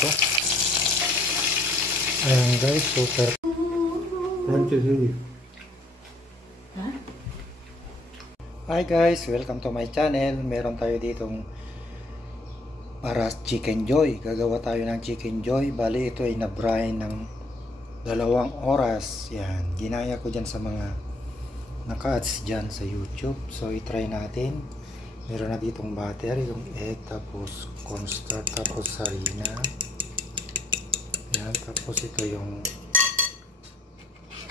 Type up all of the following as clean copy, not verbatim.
to. Ayan guys, super. Hi guys, welcome to my channel. Meron tayo ditong para chicken joy. Gagawa tayo ng chicken joy. Bali ito ay na-brine ng 2 oras. Yan, ginaya ko dyan sa mga naka-ads dyan sa YouTube. So i-try natin. Meron na ditong butter, yung egg, tapos cornstarch, tapos harina. Yan, tapos ito yung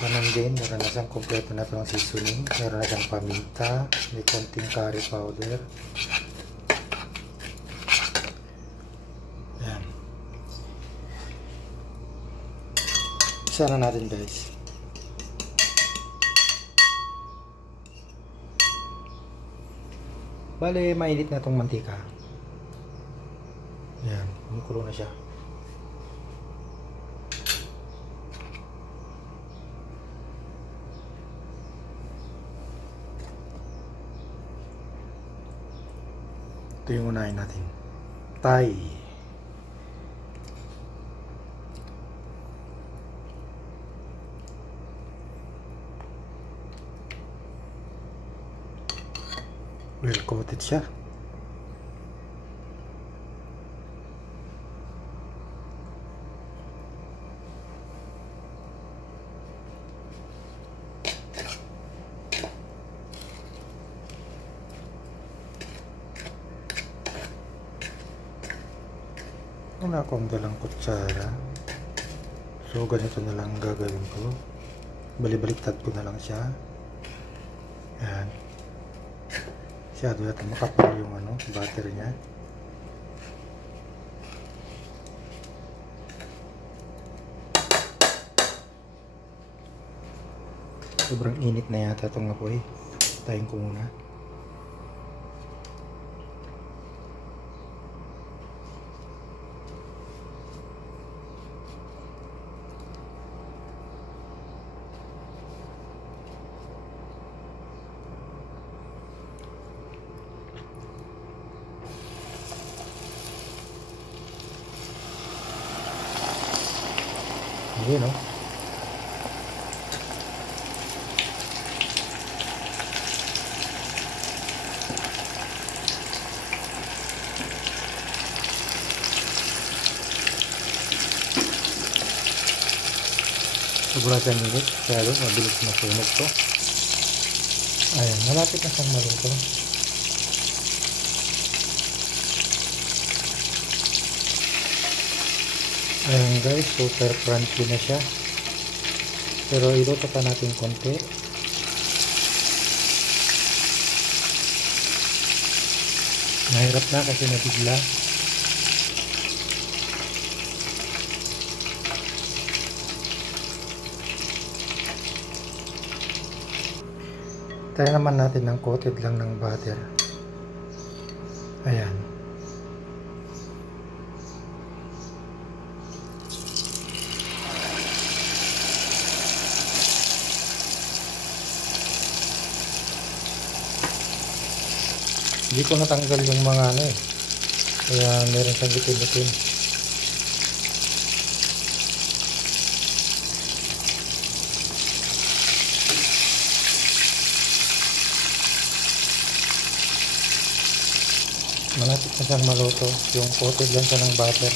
ganun din, meron na siyang kompleto na itong seasoning, meron na siyang paminta, may konting curry powder. Yan. Isa na natin guys. Bale, mainit na itong mantika. Yan, kumukulo na siya. Ito yung unahin natin. Thai. Well coated siya. Wala akong dalang kutsara, so ganito na lang gagawin ko. Balibaliktad ko na lang siya. Yan, masyado natin makapal yung butter nya. Sobrang init na yata itong apoy. Tayin ko muna. Hindi, no? Sobrang siyang init, kaya mabilis masunog to. Ayan, malapit na siyang maluto. Ayan guys, super crunchy na siya. Pero iluto pa natin konti. Nahirap na kasi nabigla. Try naman natin ng coated lang ng butter. Ayan. Hindi ko natanggal yung mga kaya meron siyang bitin-bitin. Malapit na siyang maluto, yung coated lang siya ng butter.